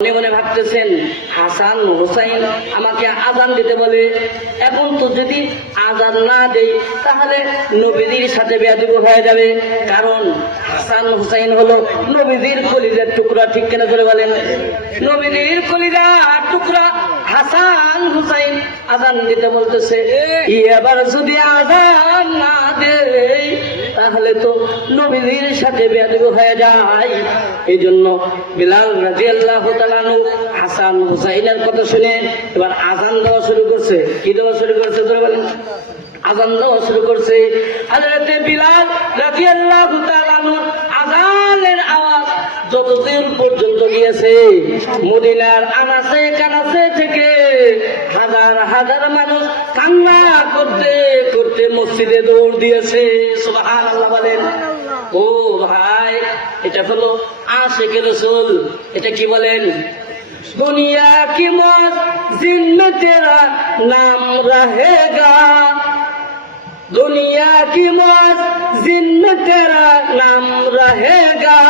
মনে মনে ভাবতেছেন হাসান হুসাইন আমাকে আজান দিতে বলে, এখন তো যদি আজান না দেই তাহলে নবীজির সাথে বেয়াদবি হয়ে যাবে। কারণ হাসান হুসাইন হলো নবীজির কলিজার টুকরা, ঠিক কেনা করে বলেন? নবীজির কলিজার টুকরা হাসান হুসাইন আজান দিতে বলতেছে, এবার যদি আজান না দেই তাহলে তো নবীজির সাথে বেয়াদবি হয়ে যায়। এই জন্য বিলাল রাদিয়াল্লাহু তাআলা আনহু হাসান হুসাইনের কথা শুনে এবার আজান দেওয়া শুরু করছে। কি দেওয়া শুরু করছে ধরে বলেন? আজান দেওয়া শুরু করছে। হযরতে বিলাল রাদিয়াল্লাহু তাআলা আনহু আজানের আওয়াজ যতদূর পর্যন্ত গিয়েছে, মদিনার আনাচে কানাচে থেকে হাজার হাজার মানুষ কান্না করতে করতে মসজিদে দৌড় দিয়েছে। সুবহানাল্লাহ বলেন। ও ভাই, এটা হলো আশিকে রাসূল। এটা কি বলেন? দুনিয়া কি মসজিদ में तेरा नाम रहेगा, दुनिया की मस्जिद में तेरा नाम रहेगा,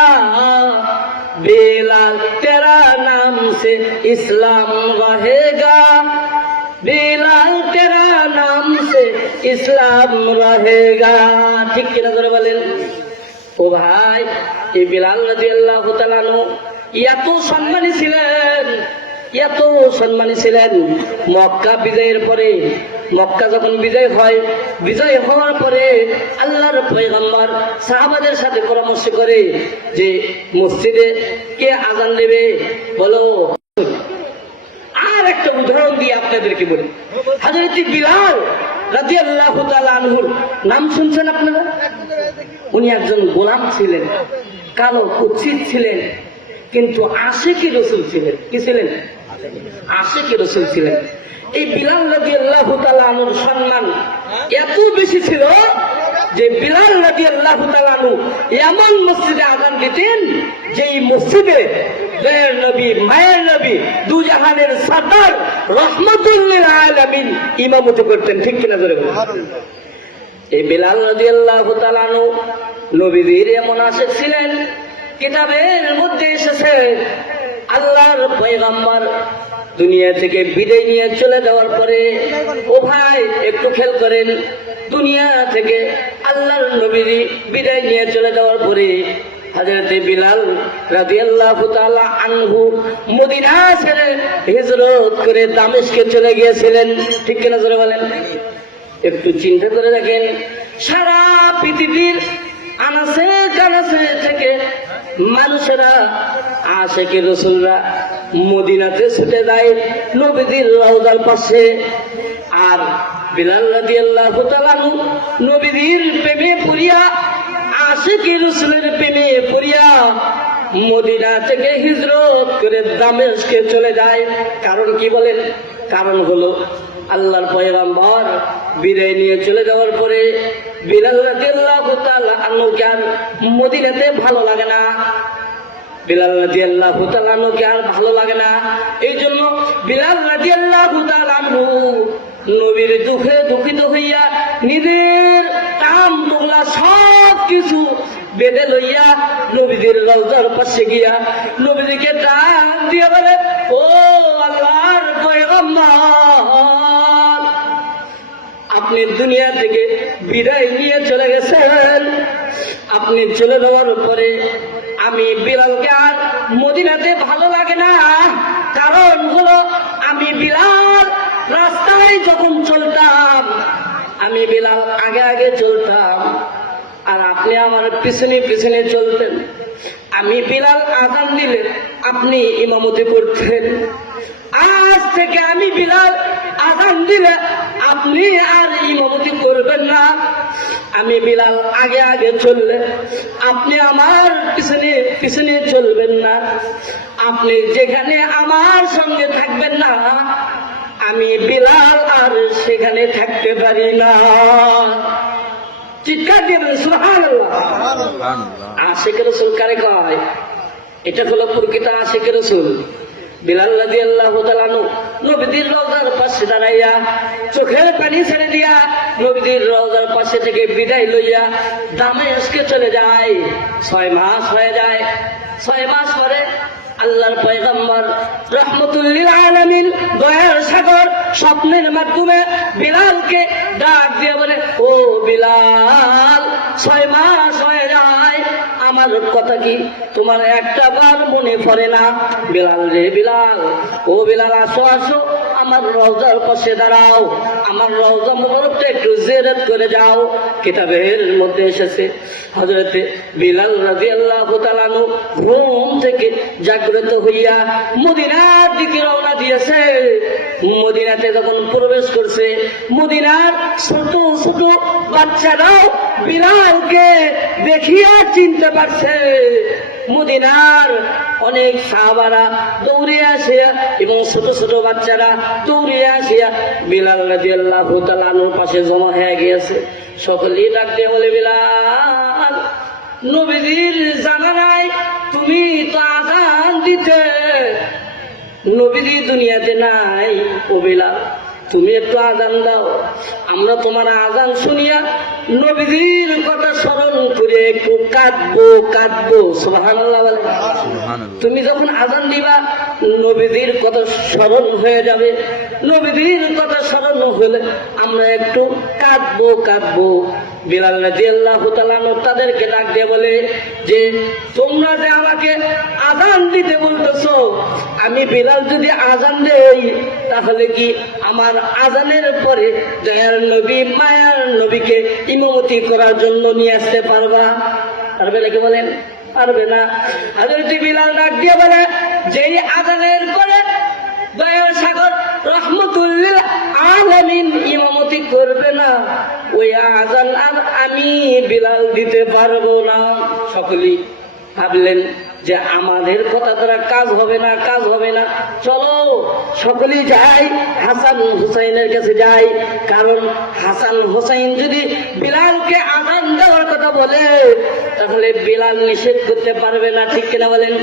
बिलाल तेरा नाम से इस्लाम रहेगा, बिलाल तेरा नाम से इस्लाम रहेगा। ঠিক কিনা ধরে বলেন? ও ভাই, এই বিলাল রাদিয়াল্লাহু তাআলা আনহু এত সম্মানী ছিলেন, এত সম্মানী ছিলেন। মক্কা বিজয়ের পরে, মক্কা যখন বিজয় হয়, বিজয় হওয়ার পরে আল্লাহর পয়গম্বর সাহাবাদের সাথে পরামর্শ করে যে মসজিদে কে আজান দেবে বলো। আর একটা উদাহরণ দিয়ে আপনাদেরকে বলি। হযরত বিলাল রাদিয়াল্লাহু তাআলা আনহুর নাম শুনছেন আপনারা? উনি একজন গোলাম ছিলেন, কালো কুৎসিত ছিলেন, কিন্তু আশিকে রাসূল ছিলেন। কি ছিলেন? আশিকে রাসূল ছিলেন। এই বিলাল রাদিয়াল্লাহু তাআলা আনহুর সম্মান এত বেশি ছিল যে বিলাল রাদিয়াল্লাহু তাআলা আনহু এমন মসজিদে আযান দিতেন যেই মসজিদে দয়ার নবী, মায়ের নবী, দু জাহানের সরদার রাহমাতুল লিল আলামিন ইমামতি করতেন। ঠিক কিনা ধরে বলুন? এই বিলাল রাদিয়াল্লাহু তাআলা আনহু নবীজির এমন আশিক ছিলেন, কিতাবের মধ্যে এসেছে আল্লাহর পয়গম্বর দুনিয়া থেকে বিদায় নিয়ে চলে যাওয়ার পরে, ও ভাই একটু খেয়াল করেন, দুনিয়া থেকে আল্লাহর নবী বিদায় নিয়ে চলে যাওয়ার পরে হযরতে বিলাল রাদিয়াল্লাহু তাআলা আনহু মদিনা ছেড়ে হিজরত করে দামেস্কে চলে গিয়েছিলেন। ঠিক কিনা জোরে বলেন? একটু চিন্তা করে দেখেন, সারা পৃথিবীর আনাচে কানাচে থেকে মানুষেরা, আশিকে রাসূলরা মদিনাতে ছুটে যায় নবীজির রওজার পাশে। আর বিলাল রাদিয়াল্লাহু তাআলা নবীজির প্রেমে পড়িয়া, আশিকে রাসূলের প্রেমে পড়িয়া মদিনা থেকে হিজরত করে দামেস্কে চলে যায়। কারণ কি বলেন? কারণ হলো আল্লাহর পয়গম্বর বিদায় নিয়ে চলে যাওয়ার পরে বিলাল রাদিয়াল্লাহু তাআলা আনহুকে আর মদিনাতে ভালো লাগে না। বিলাল রাদিয়াল্লাহু তাআলা আনহুকে আর ভালো লাগে না। এই জন্য বিলাল রাদিয়াল্লাহু তাআলা আনহু নবীর দুঃখে দুঃখিত হইয়া নিজের কাম তোলা সব কিছু বেঁধে লইয়া নবীজির রওজার পাশে গিয়া নবীজিকে ডাক দিয়ে বলে, ও আল্লাহর পয়গম্বর, আপনি দুনিয়া থেকে বিদায় নিয়ে চলে গেছেন। আপনি চলে যাওয়ার পরে আমি বিলালকে আর মদিনাতে ভালো লাগে না। কারণ হলো আমি বিলাল রাস্তায় যখন চলতাম, আমি বিলাল আগে আগে চলতাম আর আপনি আমার পিছনে পিছনে চলতেন। আমি বিলাল আযান দিলে আপনি ইমামতি করতেন। আজ থেকে আমি বিলাল আযান দিলে আপনি আর ইমামতি করবেন না। আমি বিলাল আগে আগে চললে আপনি আমার পিছনে পিছনে চলবেন না। আপনি যেখানে আমার সঙ্গে থাকবেন না, আমি বিলাল আর সেখানে থাকতে পারি না। চিৎকার দিয়ে বলেন সুবহানাল্লাহ। আশিকে রাসূল কারে কয়? এটা হলো প্রকৃত আশিকে রাসূল। বিলাল রাদিয়াল্লাহু তাআলা নবীজির রওজার পাশে দাঁড়াইয়া চোখের পানি ছেড়ে দিয়া নবীজির রওজার পাশে থেকে বিদায় লইয়া দামেস্কে চলে যায়। 6 মাস হয়ে যায়। 6 মাস পরে আল্লাহর পয়গম্বর রহমতুল লিল আলামিন দয়ার সাগর স্বপ্নের মাধ্যমে বিলালকে ডাক দিয়ে বলে, ও বিলাল, 6 মাস হয়ে যায়, আমার কথা কি তোমার একটা বার মনে পড়ে না? বিলাল রে বিলাল, ও বিলাল, আসো আসো, আমার রওজার পাশে দাঁড়াও, আমার রওজা মুবারকটা একটু জিয়ারত করে যাও। কিতাবের মধ্যে এসেছে হযরতে বিলাল রাদিয়াল্লাহু তাআলা আনহু ঘুম থেকে জাগ্রত হইয়া মদিনার দিকে রওনা দিয়েছে। মদিনাতে যখন প্রবেশ করছে, মদিনার ছোট ছোট বাচ্চারাও বিলালকে দেখিয়া চিনতে পারছে। মদিনার অনেক সাহাবারা দৌড়ে আসিয়া এবং ছোট ছোট বাচ্চারা দৌড়ে আসিয়া বিলাল রাদিয়াল্লাহু তাআলা আনহুর পাশে জমা হয়ে গিয়েছে। সকলেই ডাক দিয়ে বলে, বিলাল, নবীজির জানা নাই তুমি তো আযান দিতে, নবীজি দুনিয়াতে নাই, ও বিলাল তুমি একটু আযান দাও, আমরা তোমার আযান শুনিয়া নবীজির কথা স্মরণ করে একটু কাঁদবো। সুবহানাল্লাহ বলে। তুমি যখন আযান দিবা নবীজির কথা স্মরণ হয়ে যাবে, নবীজির কথা স্মরণ হলে আমরা একটু কাঁদবো। বিলাল রাদিয়াল্লাহু তাআলা তাদেরকে ডাক দিয়ে বলে যে, তোমরা যে আমাকে আযান দিতে বলতেছো, আমি বিলাল যদি আযান দেই তাহলে কি আমার আযানের পরে দয়ার নবী মায়ার নবীকে ইমামতি করার জন্য নিয়ে আসতে পারবা? পারবে নাকি বলেন? পারবে না। হযরত বিলাল ডাক দিয়ে বলে, যেই আযানের পরে দয়ার সাগর রহমতুল লিল আলামিন ইমামতি করবে না, ওই আযান আর আমি বিলাল দিতে পারবো না। সকলেই ভাবলেন যে আমাদের কথা দ্বারা কাজ হবে না, চলো সকলেই যাই, হাসান হুসাইনের কাছে যাই। কারণ হাসান হুসাইন যদি বিলালকে আযান দেওয়ার কথা বলে তাহলে বিলাল নিষেধ করতে পারবে না, ঠিক কিনা বলেন?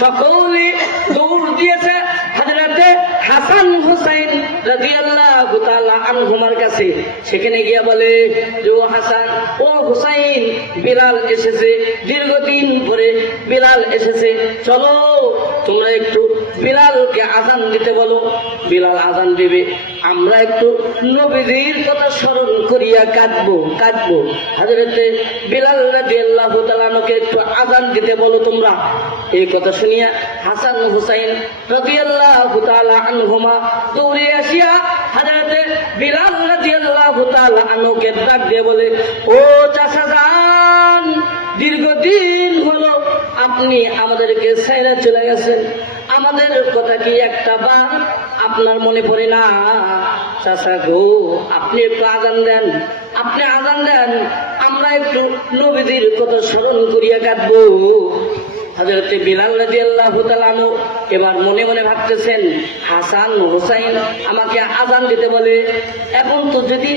সকলেই দৌড় দিয়েছে হযরতে হাসান হুসাইন রাদিয়াল্লাহু তাআলা আনহুমার কাছে। সেখানে গিয়া বলে, ও হাসান, ও হুসাইন, বিলাল এসেছে, দীর্ঘদিন পরে বিলাল এসেছে, চলো তোমরা একটু বিলালকে আযান দিতে বলো। বিলাল আযান দিবে, আমরা একটু নবীজির কথা স্মরণ করিয়া কাঁদবো। হযরতে বিলাল রাদিয়াল্লাহু তাআলা আনহুকে একটু আযান দিতে বলো তোমরা। এই কথা শুনিয়া হাসান হুসাইন রাদিয়াল্লাহু তাআলা আনহুমা দৌড়ে আসিয়া হযরতে বিলাল রাদিয়াল্লাহু তাআলা আনহুকে ডাক দিয়ে বলে, ও চাচা যান, দীর্ঘদিন হলো আপনি আমাদেরকে ছেড়ে চলে গেছেন, আমাদের কথা কি একটা বার আপনার মনে পড়ে না? চাচা গো, আপনি একটু আযান দেন, আমরা একটু নবীজির কথা স্মরণ করিয়া কাঁদবো। হযরতে বিলাল রাদিয়াল্লাহু তাআলা আনহু এবার মনে মনে ভাবতেছেন, হাসান হুসাইন আমাকে আযান দিতে বলে, এখন তো যদি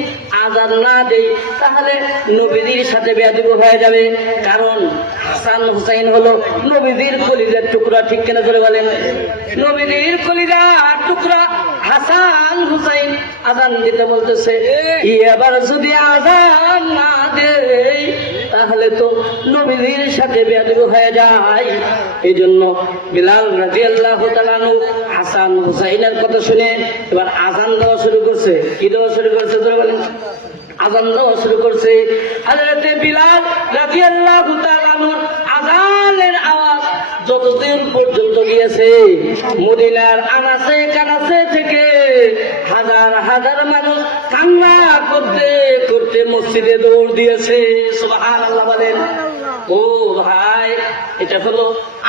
আযান না দেই তাহলে নবীজির সাথে বেয়াদবি হয়ে যাবে। কারণ হাসান হুসাইন হলো নবীজির কলিজার টুকরা, ঠিক কিনা করে বলেন? নবীজির কলিজার টুকরা হাসান হুসাইন আযান দিতে বলতেছে, এবার যদি আযান না দেই তাহলে তো নবীজির সাথে বেয়াদবি হয়ে যায়। এই জন্য বিলাল রাদিয়াল্লাহু তাআলা আনহু হাসান হুসাইনের কথা শুনে এবার আযান দেওয়া শুরু করছে। কি দেওয়া শুরু করছে তোরা বলেন? আযান দেওয়া শুরু করছে। হযরতে বিলাল রাদিয়াল্লাহু তাআলা আনহুর আযানের আওয়াজ যতদূর পর্যন্ত গিয়েছে, মদিনার আনাচে কানাচে থেকে হাজার হাজার মানুষ কান্না করতে করতে মসজিদে দৌড় দিয়েছে। সুবহানাল্লাহ বলেন। ও ভাই, এটা হলো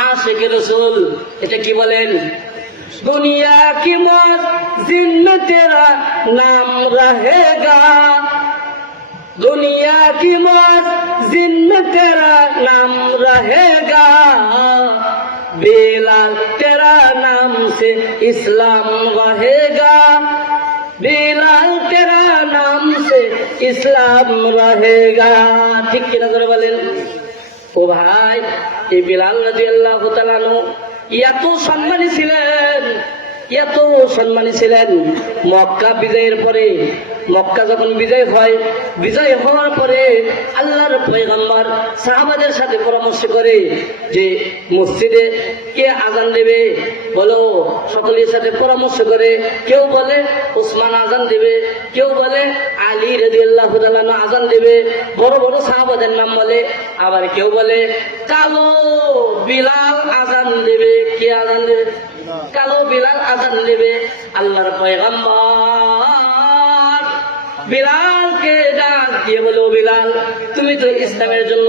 আশিক রাসূল। এটা কি বলেন? দুনিয়া কি মসজিদ में तेरा नाम रहेगा, दुनिया की मस्जिद में तेरा नाम रहेगा, बिलाल तेरा नाम से इस्लाम रहेगा, बिलाल तेरा नाम से इस्लाम रहेगा। ঠিক কিনা করে বলেন? ও ভাই, এই বিলাল রাদিয়াল্লাহু তাআলা আনহু এত সম্মানী ছিলেন মক্কা বিজয়ের পরে মক্কা যখন বিজয় হওয়ার পরে আল্লাহর পয়গম্বর সাহাবাদের সাথে পরামর্শ করে যে মসজিদে কে আজান দেবে, বলো। সকলের সাথে পরামর্শ করে, কেউ বলে ওসমান আজান দেবে, কেউ বলে আলী রাদিয়াল্লাহু তাআলা আজান দেবে, বড় বড় সাহাবাদের নাম বলে। আবার কেউ বলে কালো বিলাল আজান দেবে। কে আজান দেবে? কালো বিলাল আজান দেবে। আল্লাহর পয়গম্বর বিলালকে ডাক দিয়ে বলো, বিলাল তুমি তো ইসলামের জন্য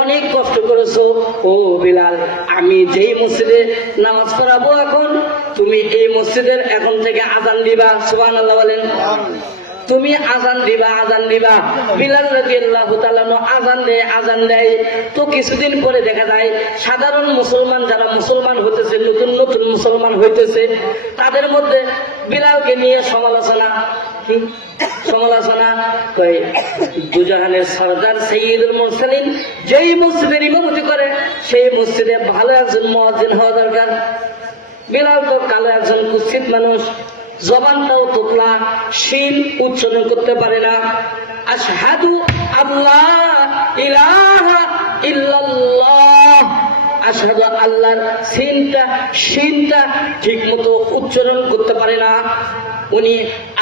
অনেক কষ্ট করেছো। ও বিলাল, আমি যেই মসজিদে নামাজ পড়াবো এখন, তুমি এই মসজিদের এখন থেকে আজান দিবা। সুবহানাল্লাহ বলেন। তুমি আজান দিবা। বিলাল রাদিয়াল্লাহু তাআলা আজান দেয়। তো কিছুদিন পরে দেখা যায় সাধারণ মুসলমান যারা মুসলমান হইতেছে, নতুন মুসলমান হইতেছে, তাদের মধ্যে বিলালকে নিয়ে সমালোচনা কয় দুজাহানের সরদার সাইয়্যিদুল মুরসালিন যেই মসজিদের ইমামতি করে সেই মসজিদে ভালো একজন মুয়াজ্জিন হওয়া দরকার। বিলাল তো কালো একজন কুৎসিত মানুষ, জবানটাও তোতলা, শিন উচ্চারণ করতে পারে না। আশহাদু আল্লাহ ইলাহা ইল্লাল্লাহ, আশহাদু আল্লাহর শিনটা ঠিক মতো উচ্চারণ করতে পারে না। উনি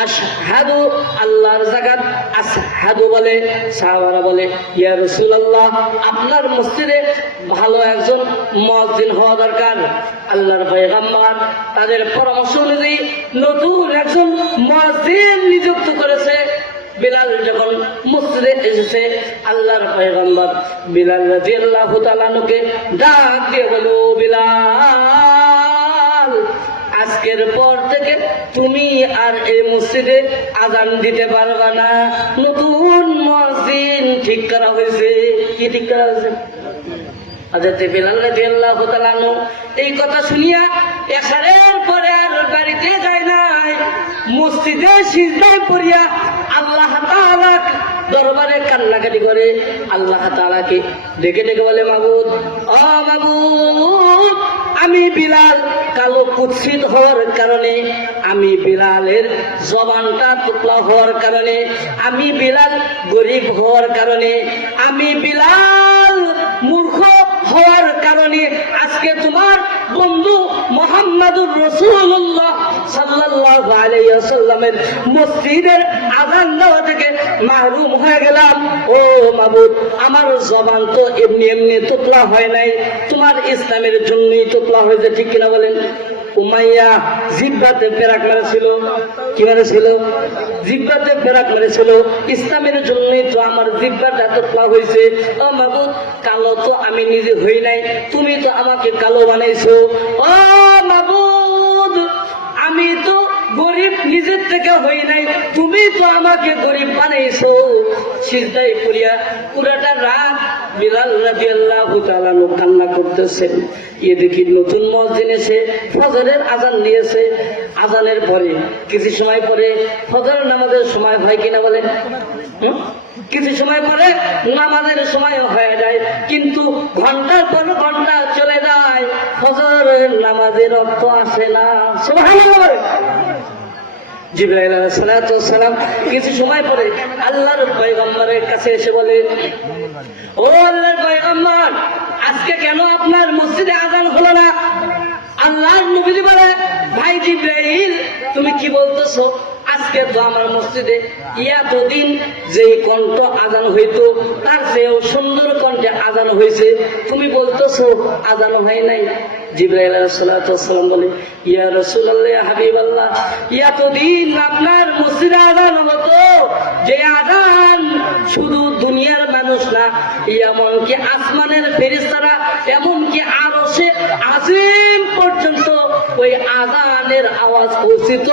আশহাদু আল্লাহর জায়গায় আশহাদু বলে। সাহাবারা বলে ইয়া রাসূলুল্লাহ, আপনার মসজিদে ভালো একজন মুয়াজ্জিন হওয়া দরকার। আল্লাহর পয়গম্বর তাদের পরামর্শ অনুযায়ী নতুন একজন মুয়াজ্জিন নিযুক্ত করেছে। বিলাল যখন মসজিদে এসেছে, আল্লাহর পয়গম্বর বিলাল রাদিয়াল্লাহু তাআলাকে ডাক দিয়ে বলো, বিলাল আজকের পর থেকে তুমি আর এই মসজিদে আজান দিতে পারবা না। নতুন মুয়াজ্জিন ঠিক করা হয়েছে। কি ঠিক করা হয়েছে? হযরত বিলাল রাদিয়াল্লাহু তাআলা এই কথা শুনিয়া এশারের পরে আর বাড়িতে যায় নাই, মসজিদে সিজদায় পড়িয়া আল্লাহ তাআলা দরবারে কান্নাকাটি করে। আল্লাহ তাআলাকে ডেকে ডেকে বলে, মাবুদ, ও মাবুদ, আমি বিলাল কালো কুৎসিত হওয়ার কারণে, আমি বিলালের জবানটা তোতলা হওয়ার কারণে, আমি বিলাল গরিব হওয়ার কারণে, আমি বিলাল মূর্খ হওয়ার কারণে আজকে তোমার বন্ধু মুহাম্মাদুর রাসূলুল্লাহ সাল্লাল্লাহু আলাইহি ওয়াসাল্লামের মসজিদের আযান দেওয়া থেকে মাহরুম হয়ে গেলাম। ও মাবুদ, আমার জবান তো এমনি তোতলা হয় নাই, তোমার ইসলামের জন্যই তোতলা হয়েছে। ঠিক কিনা বলেন? উমাইয়া জিহ্বাতে পেরাক মেরেছিল। কি মেরেছিল? জিহ্বাতে পেরাক মেরেছিল। ইসলামের জন্যই তো আমার জিহ্বাটা তোতলা হয়েছে। ও মাবুদ, কালো তো আমি নিজে হই নাই, তুমি তো আমাকে কালো বানাইছো। ও মাবুদ, আমি তো গরিব নিজের থেকে হই নাই, তুমি তো আমাকে গরিব বানাইছো। সিজদায় পড়িয়া পুরাটা রাত বিলাল রাদিয়াল্লাহু তাআলা কান্না করতেছেন। এ দেখি নতুন মুয়াজ্জিন এসে ফজরের আজান দিয়েছে। আজানের পরে কিছু সময় পরে ফজর নামাজের সময় হয় কিনা বলেন? কিছু সময় পরে নামাজের সময় হয়ে যায়, কিন্তু ঘন্টার পর ঘন্টা চলে যায়, ফজরের নামাজের অর্থ আসে না। সুবহানাল্লাহ। জিবরাইল আলাইহিস সালাতু ওয়াস সালাম কিছু সময় পরে আল্লাহর পয়গম্বরের কাছে এসে বলে, ও আল্লাহর পয়গম্বর, আজকে কেন আপনার মসজিদে আজান হলো না? আল্লাহর নবী বলে, ভাই জিবরাইল, তুমি কি বলতেছো? আজকে তো আমার মসজিদে এতদিন যেই কণ্ঠ আজান হইতো তার চেয়েও সুন্দর কণ্ঠে আজান হয়েছে, তুমি বলতেছো আজান হয় নাই। জিবরাইল আলাইহিস সালাতু ওয়াস সালাম বলে, ইয়া রাসূলুল্লাহ, ইয়া হাবিবাল্লাহ, এতদিন আপনার মসজিদে আজান হতো, যে আজান শুধু দুনিয়ার মানুষ না, এমনকি আসমানের ফেরেশতারা, এমনকি আরশে আজিম পর্যন্ত ওই আজানের আওয়াজ পৌঁছিত,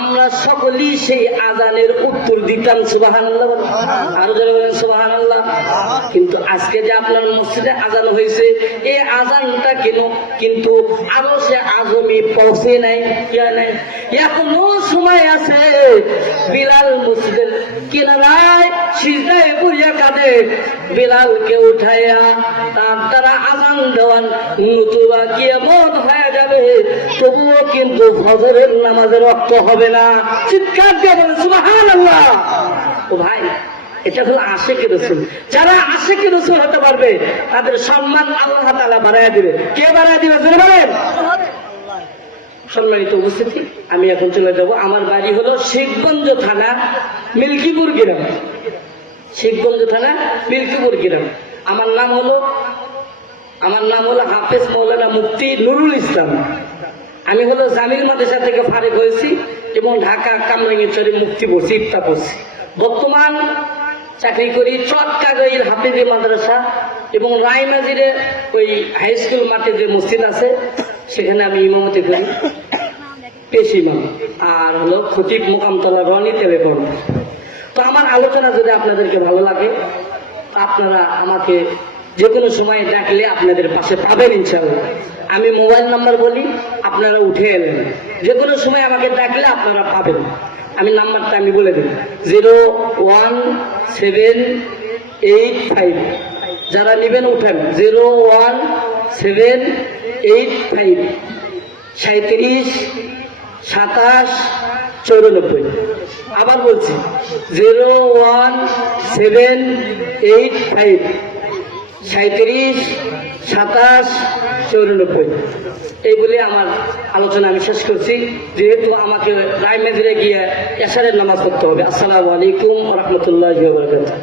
আমরা সকলেই সেই আজানের উত্তর দিতাম। সুবহানাল্লাহ। আরো যারা বলেন সুবহানাল্লাহ। কিন্তু আজকে যে আপনার মসজিদে আজান হয়েছে, এই আজানটা কেন কিন্তু আরো সে আজমি পৌঁছে নাই, নাই, এখনো সময় আছে। বিলাল মসজিদের কিনারায় সিজদায় পড়িয়া কাঁদে, বিলালকে উঠাইয়া তার দ্বারা আজান দেওয়ান, নতুবা কিয়ামত হয়ে যাবে। হবে, তবুও কিন্তু ফজরের নামাজের রক্ত হবে না। চিৎকার দিয়ে বলেন সুবহানাল্লাহ। ও ভাই, এটা হলো আশিক রাসূল। যারা আশিক রাসূল হতে পারবে তাদের সম্মান আল্লাহ তাআলা বাড়ায় দিবে। কে বাড়ায় দিবে জোরে বলেন। সম্মানিত উপস্থিতি, আমি এখন চলে যাব। আমার বাড়ি হলো শিবগঞ্জ থানা, মিল্কিপুর গ্রাম। শিবগঞ্জ থানা, মিল্কিপুর গ্রাম। আমার নাম হলো হাফেজ মৌলানা মুফতি নুরুল ইসলাম। আমি হলো জামিল মাদ্রাসা থেকে ফারিক হয়েছি এবং ঢাকা কামরাঙ্গীরচরে মুফতি পড়ছি, ইফতা পড়ছি। বর্তমান চাকরি করি চটকাগাইয়ের হাফিজি মাদ্রাসা এবং রায়মাজিরে ওই হাই স্কুল মাঠে যে মসজিদ আছে সেখানে আমি ইমামতি করি, পেশ ইমাম। আর হলো খতিব মোকামতলা রনি টেলিফোন। তো আমার আলোচনা যদি আপনাদেরকে ভালো লাগে, আপনারা আমাকে যে কোনো সময় ডাকলে আপনাদের পাশে পাবেন ইনশাআল্লাহ। আমি মোবাইল নাম্বার বলি, আপনারা উঠে এলেন। যে কোনো সময় আমাকে ডাকলে আপনারা পাবেন। আমি নাম্বারটা আমি বলে দিই, 01785। যারা নেবেন উঠেন, 01785 37 27 94। আবার বলছি, 01785 37 27 94। এই বলে আমার আলোচনা আমি শেষ করছি, যেহেতু আমাকে রায়মাজিরে গিয়ে এশারের নামাজ পড়তে হবে। আসসালামু আলাইকুম ওয়া রাহমাতুল্লাহি ওয়া বারাকাতুহু।